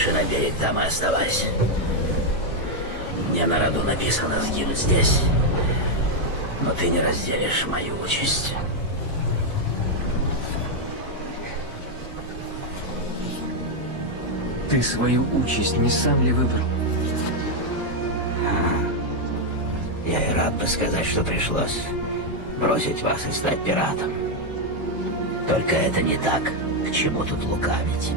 Выше на берег, там и оставайся. Мне на роду написано сгинуть здесь. Но ты не разделишь мою участь. Ты свою участь не сам ли выбрал? Я и рад бы сказать, что пришлось бросить вас и стать пиратом. Только это не так. К чему тут лукавить?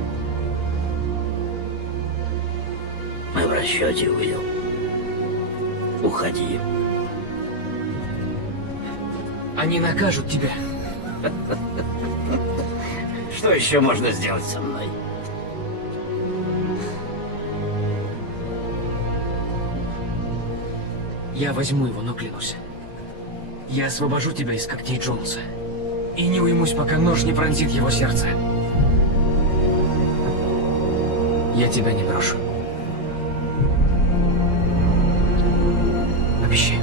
Мы в расчете, Уилл. Уходи. Они накажут тебя. Что еще можно сделать со мной? Я возьму его, но клянусь. Я освобожу тебя из когтей Джонса. И не уймусь, пока нож не пронзит его сердце. Я тебя не брошу. Обещаю.